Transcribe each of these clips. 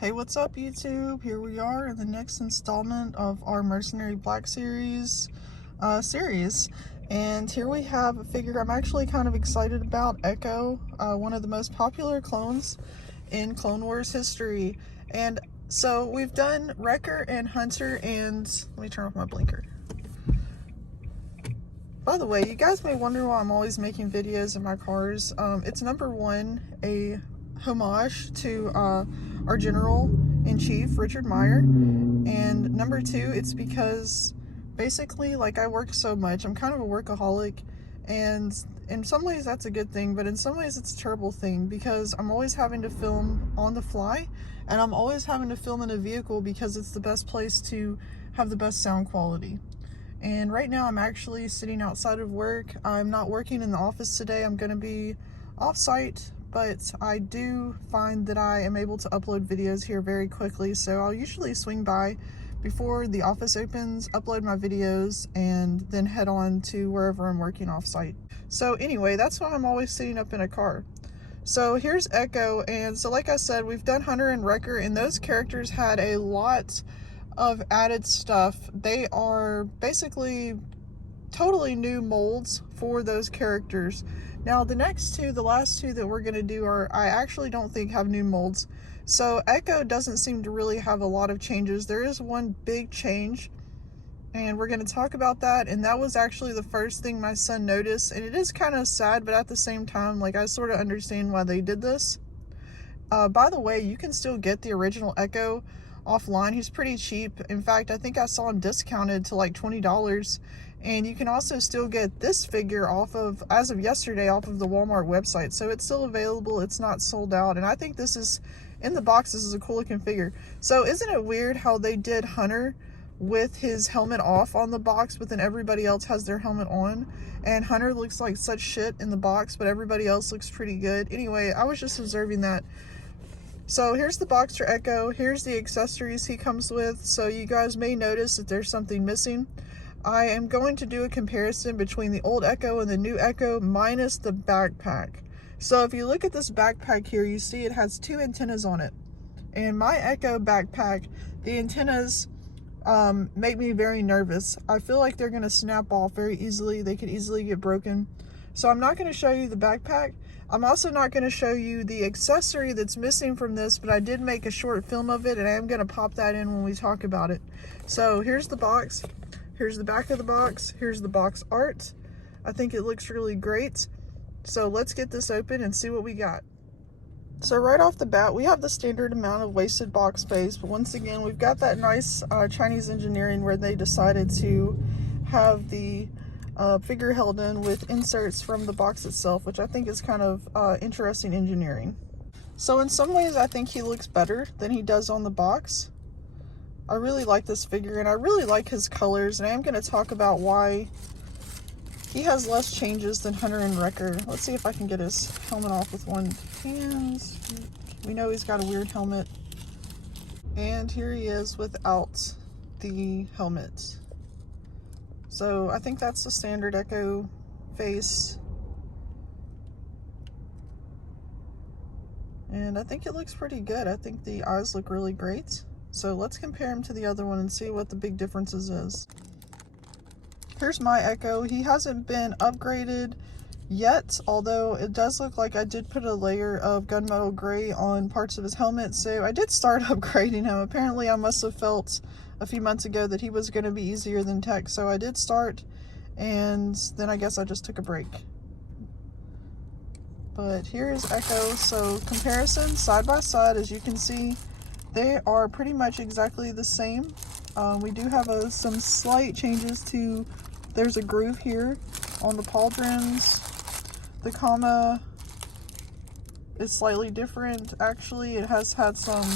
Hey, what's up YouTube? Here we are in the next installment of our Mercenary Black series. And here we have a figure I'm actually kind of excited about, Echo, one of the most popular clones in Clone Wars history. And so we've done Wrecker and Hunter, and let me turn off my blinker. By the way, you guys may wonder why I'm always making videos in my cars. It's number one, a homage to our General-in-Chief, Richard Meyer. And number two, it's because basically, like, I work so much. I'm kind of a workaholic, and in some ways that's a good thing, but in some ways it's a terrible thing because I'm always having to film on the fly, and I'm always having to film in a vehicle because it's the best place to have the best sound quality. And right now I'm actually sitting outside of work. I'm not working in the office today. I'm going to be off-site, but I do find that I am able to upload videos here very quickly. So I'll usually swing by before the office opens, upload my videos, and then head on to wherever I'm working off-site. So anyway, that's why I'm always sitting up in a car. So here's Echo, and so like I said, we've done Hunter and Wrecker, and those characters had a lot of added stuff. They are basically totally new molds for those characters. Now the last two that we're going to do I actually don't think have new molds. So Echo doesn't seem to really have a lot of changes. There is one big change, and we're going to talk about that, and that was actually the first thing my son noticed, and it is kind of sad, but at the same time, like, I sort of understand why they did this. By the way, you can still get the original Echo offline. He's pretty cheap. In fact, I think I saw him discounted to like $20, and you can also still get this figure as of yesterday, off of the Walmart website. So it's still available. It's not sold out, and I think this is in the box. This is a cool looking figure. So isn't it weird how they did Hunter with his helmet off on the box, but then everybody else has their helmet on, and Hunter looks like such shit in the box, but everybody else looks pretty good. Anyway, I was just observing that. So here's the box for Echo. Here's the accessories he comes with. So you guys may notice that there's something missing. I am going to do a comparison between the old Echo and the new Echo minus the backpack. So if you look at this backpack here, you see it has two antennas on it. And my Echo backpack, the antennas make me very nervous. I feel like they're going to snap off very easily. They could easily get broken. So I'm not going to show you the backpack. I'm also not going to show you the accessory that's missing from this, but I did make a short film of it, and I am going to pop that in when we talk about it. So here's the box. Here's the back of the box. Here's the box art. I think it looks really great. So let's get this open and see what we got. So right off the bat, we have the standard amount of wasted box space, but once again, we've got that nice Chinese engineering where they decided to have the figure held in with inserts from the box itself, which I think is kind of interesting engineering. So in some ways, I think he looks better than he does on the box. I really like this figure, and I really like his colors, and I am going to talk about why he has less changes than Hunter and Wrecker. Let's see if I can get his helmet off with one hand. We know he's got a weird helmet. And here he is without the helmet. So I think that's the standard Echo face. And I think it looks pretty good. I think the eyes look really great. So let's compare him to the other one and see what the big differences is. Here's my Echo. He hasn't been upgraded yet, although it does look like I did put a layer of gunmetal gray on parts of his helmet, so I did start upgrading him. Apparently I must have felt a few months ago that he was going to be easier than tech, so I did start, and then I guess I just took a break. But here's Echo. So comparison side by side, as you can see, they are pretty much exactly the same. We do have some slight changes to, there's a groove here on the pauldrons. The comma is slightly different. Actually, it has had some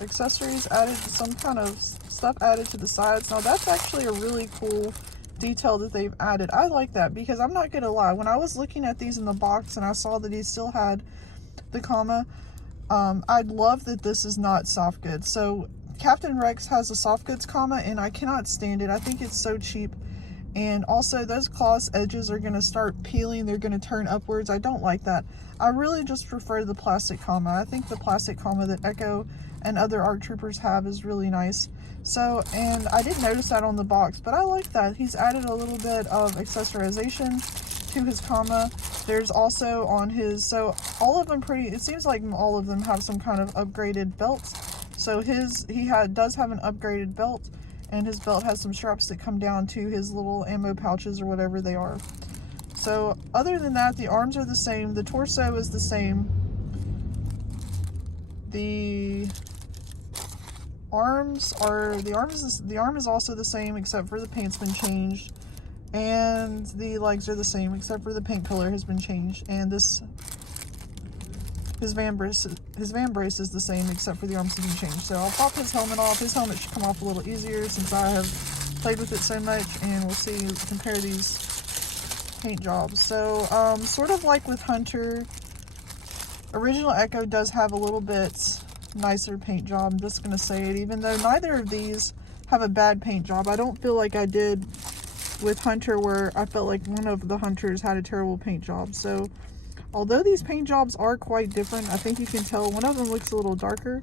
accessories added, some kind of stuff added to the sides. Now that's actually a really cool detail that they've added. I like that because I'm not gonna lie, when I was looking at these in the box and I saw that he still had the comma, I love that this is not soft goods. So Captain Rex has a soft goods comma, and I cannot stand it. I think it's so cheap. And also those cloth edges are going to start peeling. They're going to turn upwards. I don't like that. I really just prefer the plastic comma. I think the plastic comma that Echo and other ARC Troopers have is really nice. So, and I didn't notice that on the box, but I like that. He's added a little bit of accessorization to his comma. There's also on his, so all of them it seems like all of them have some kind of upgraded belts. So he does have an upgraded belt, and his belt has some straps that come down to his little ammo pouches or whatever they are. So other than that, the arms are the same, the torso is the same, the arm is also the same except for the paint's been changed, and the legs are the same except for the paint color has been changed, and his van brace is the same except for the arms have been changed. So I'll pop his helmet off. His helmet should come off a little easier since I have played with it so much, and we'll see, compare these paint jobs. So sort of like with Hunter, original Echo does have a little bit nicer paint job. I'm just gonna say it, even though neither of these have a bad paint job. I don't feel like I did with Hunter, where I felt like one of the Hunters had a terrible paint job. So although these paint jobs are quite different, I think you can tell one of them looks a little darker,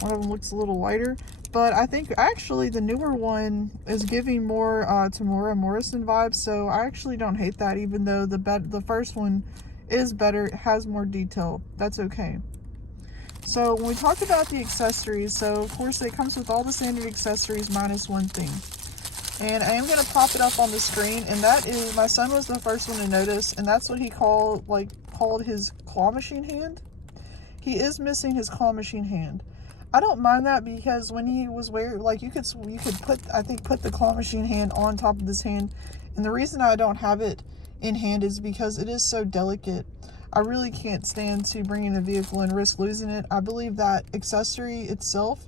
one of them looks a little lighter, but I think actually the newer one is giving more Tamora Morrison vibes. So I actually don't hate that, even though the first one is better, it has more detail. That's okay. So when we talked about the accessories, so of course it comes with all the standard accessories minus one thing. And I am going to pop it up on the screen, and that is, my son was the first one to notice, and that's what he called his claw machine hand. He is missing his claw machine hand. I don't mind that, because when he was wearing, like, you could put the claw machine hand on top of this hand, and the reason I don't have it in hand is because it is so delicate. I really can't stand to bring in a vehicle and risk losing it. I believe that accessory itself,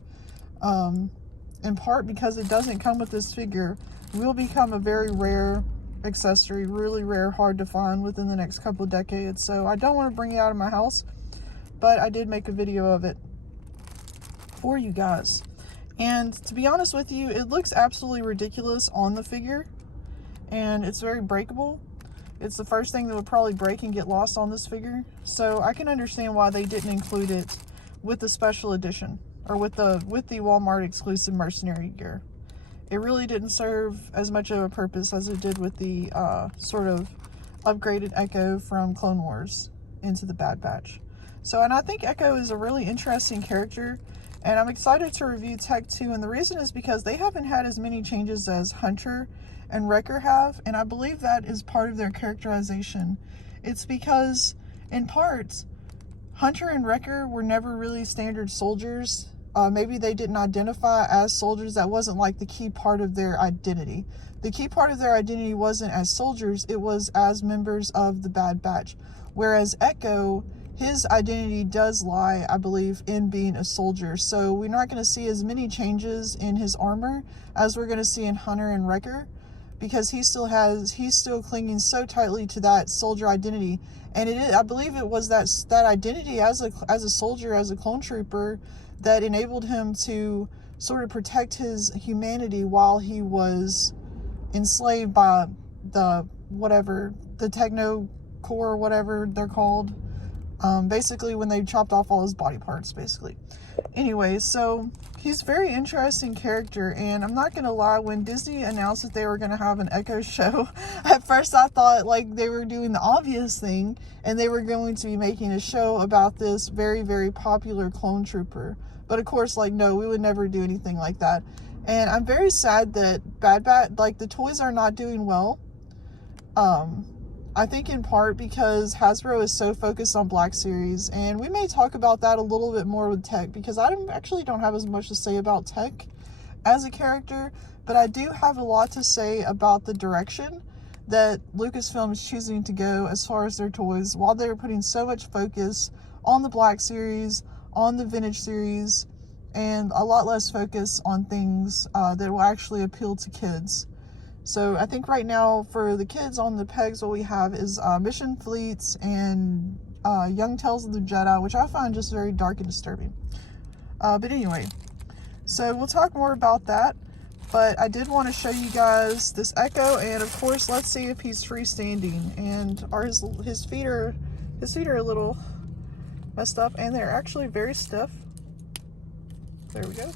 in part because it doesn't come with this figure, will become a very rare accessory, really rare, hard to find within the next couple of decades. So I don't want to bring it out of my house, but I did make a video of it for you guys. And to be honest with you, it looks absolutely ridiculous on the figure, and it's very breakable. It's the first thing that would probably break and get lost on this figure. So I can understand why they didn't include it with the special edition, or with the Wal-Mart exclusive Mercenary gear. It really didn't serve as much of a purpose as it did with the sort of upgraded Echo from Clone Wars into the Bad Batch. So, and I think Echo is a really interesting character, and I'm excited to review Tech 2, and the reason is because they haven't had as many changes as Hunter and Wrecker have, and I believe that is part of their characterization. It's because, in part, Hunter and Wrecker were never really standard soldiers. Maybe they didn't identify as soldiers. That wasn't like the key part of their identity. The key part of their identity wasn't as soldiers, it was as members of the Bad Batch. Whereas Echo, his identity does lie, I believe, in being a soldier. So we're not going to see as many changes in his armor as we're going to see in Hunter and Wrecker, because he's still clinging so tightly to that soldier identity. And I believe it was that identity as a soldier, as a clone trooper, that enabled him to sort of protect his humanity while he was enslaved by the techno core, whatever they're called. Basically when they chopped off all his body parts, basically. Anyway, so he's a very interesting character, and I'm not gonna lie, when Disney announced that they were gonna have an Echo show, at first I thought like they were doing the obvious thing and they were going to be making a show about this very, very popular clone trooper. But of course, like, no, we would never do anything like that. And I'm very sad that Bad Batch, like, the toys are not doing well. I think in part because Hasbro is so focused on Black Series, and we may talk about that a little bit more with Tech, because I actually don't have as much to say about Tech as a character, but I do have a lot to say about the direction that Lucasfilm is choosing to go as far as their toys, while they're putting so much focus on the Black Series, on the Vintage Series, and a lot less focus on things that will actually appeal to kids. So I think right now for the kids on the pegs, what we have is Mission Fleets and Young Tales of the Jedi, which I find just very dark and disturbing. But anyway, so we'll talk more about that. But I did want to show you guys this Echo, and of course, let's see if he's freestanding. And his feet are a little messed up, and they're actually very stiff. There we go.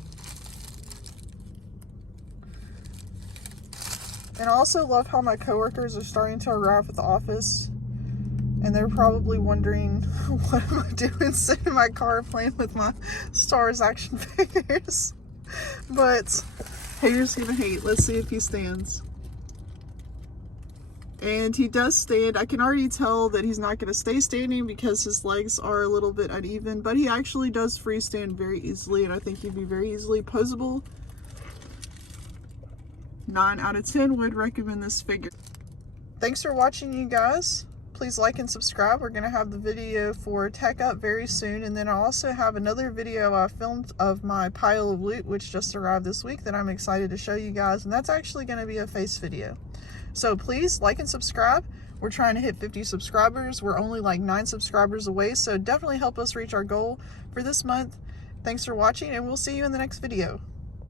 And I also love how my coworkers are starting to arrive at the office, and they're probably wondering, what am I doing sitting in my car playing with my Star Wars action figures? But haters gonna hate. Let's see if he stands. And he does stand. I can already tell that he's not gonna stay standing because his legs are a little bit uneven, but he actually does freestand very easily, and I think he'd be very easily posable. 9 out of 10 would recommend this figure. Thanks for watching, you guys. Please like and subscribe. We're going to have the video for Tech Up very soon, and then I also have another video I filmed of my pile of loot, which just arrived this week, that I'm excited to show you guys, and that's actually going to be a face video. So please like and subscribe. We're trying to hit 50 subscribers. We're only like 9 subscribers away, so definitely help us reach our goal for this month. Thanks for watching, and we'll see you in the next video.